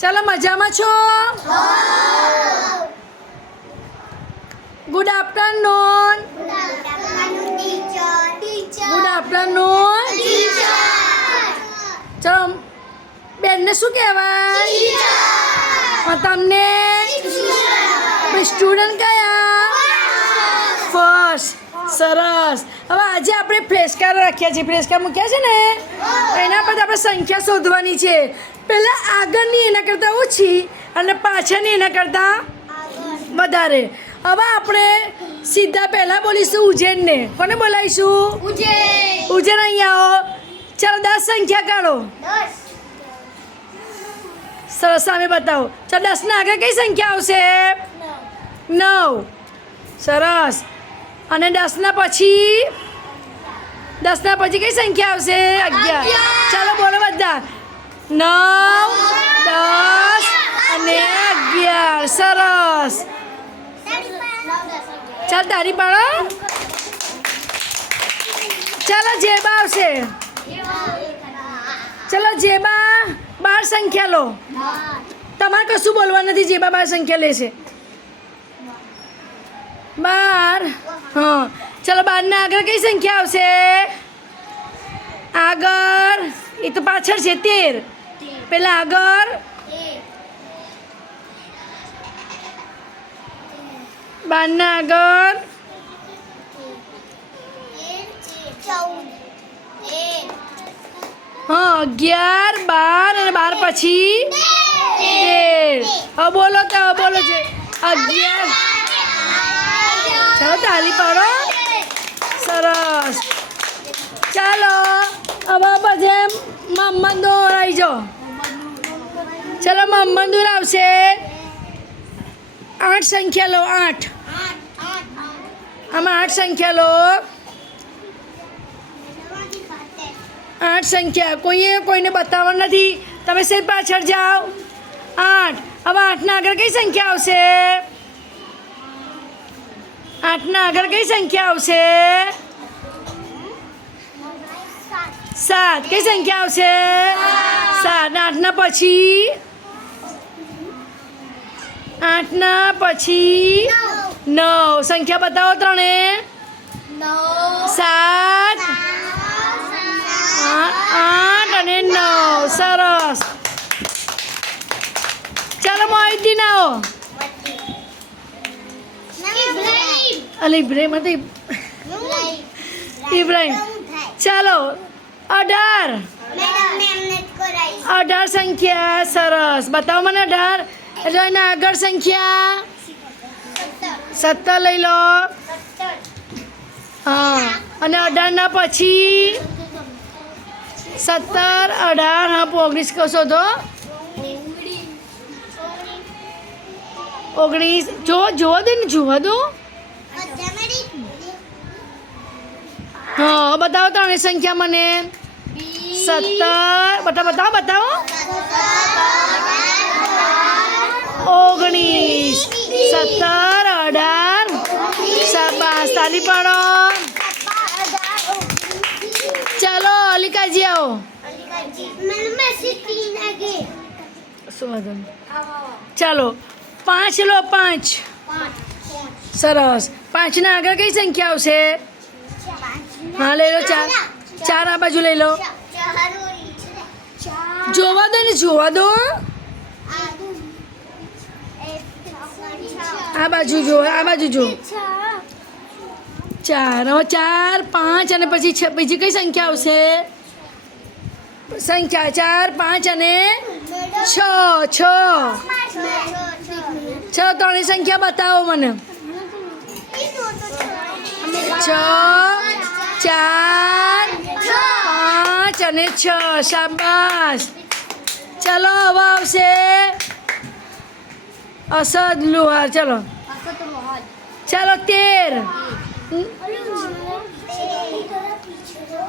ચાલો મજામાં છો? Good afternoon. Good afternoon. ચલો બેનને શું કહેવાય? તમને સ્ટુડન્ટ કયા? ફર્સ્ટ. સરસ. હવે આજે આપણે ફ્લેશકાર્ડ રાખ્યા છે, ફ્લેશકાર્ડ મૂક્યા છે ને, એના પર આપણે સંખ્યા શોધવાની છે. પહેલાં આગળની એના કરતાં ઓછી અને પાછળની એના કરતાં વધારે. હવે આપણે સીધા પહેલાં બોલીશું ઉજ્જૈનને. કોને બોલાવીશું? ઉજ્જૈન. અહીંયા આવો. ચાલો 10 સંખ્યા કાઢો. સરસ. સામે બતાવો. ચાલો 10ના આગળ કઈ સંખ્યા આવશે? 9. સરસ. અને 10ના પછી? 10ના પછી કઈ સંખ્યા આવશે? 11. ચાલો બોલો બધા. 9, 10 અને 11. સરસ. ચાલ તારી પાડો. ચાલો જેબા આવશે. ચાલો જેબા 12 સંખ્યા લો. તમારે કશું બોલવા નથી. જેબા 12 સંખ્યા લેશે. 12. હા. ચાલો 12ના આગળ કઈ સંખ્યા આવશે? આગળ એ તો પાછળ છે. 13. પેલા આગળ 12ના આગળ 11, 12 અને 12 પછી 13. હવે બોલો તો બોલો છે 11. ચાલો તાલી પાડો. સરસ. ચાલો હવે પછી મોહમ્મદુર આવી જાઓ. ચાલો મોહમ્મદુર આવશે. 8 સંખ્યા લો. 8. આમાં 8 સંખ્યા લો. 8 સંખ્યા કોઈને બતાવવા નથી. તમે સેજ પાછળ જાઓ. 8. હવે 8ના આગળ કઈ સંખ્યા આવશે? 8ના આગળ કઈ સંખ્યા આવશે? 7. કઈ સંખ્યા આવશે? 7. 8ના પછી? 8ના પછી 9. સંખ્યા બતાવો ત્રણે. 7, 8 અને 9. સરસ. ચાલો મોહિદ્દીન આવો. ઇબ્રાહિમ હતી. ઇબ્રાહિમ. ચાલો 18. 18 સંખ્યા. સરસ. બતાવો મને 18. એટલે એના આગળ સંખ્યા 17 લઈ લો. હા. અને 18ના પછી 17, 18. હા 19 કશો તો 19. જોવા દે ને, જોવા દો. હા બતાવો ત્રણે સંખ્યા મને. 17. બતાવો. 19, 17, 18. શાબાશ. તાલી પાડો. ચાલો અલિકાજી આવો. ચાલો 5 લો. 5. સરસ. 5ના આગળ કઈ સંખ્યા આવશે? હા લઈ લો. 4. 4 આ બાજુ લઈ લો. જોવા દો ને, જોવા દો. આ બાજુ જો. 4. 4, 5 અને પછી બીજી કઈ સંખ્યા આવશે? સંખ્યા 4, 5 અને 6. 6 ત્રણેય સંખ્યા બતાવો મને. 6, 4, 5 અને 6. શાબાશ. ચાલો હવે આવશે અસદ લુહાર. ચાલો 13.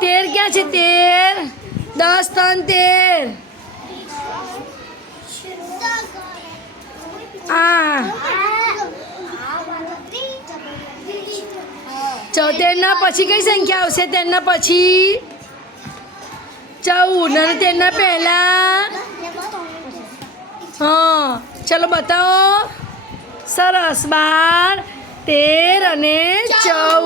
13 ક્યાં છે? 13. 10, 3, 13. 14ના પછી કઈ સંખ્યા આવશે? 13ના પછી 14. અને 13ના પહેલા હા ચલો બતાવો સરસ 12 13 અને 14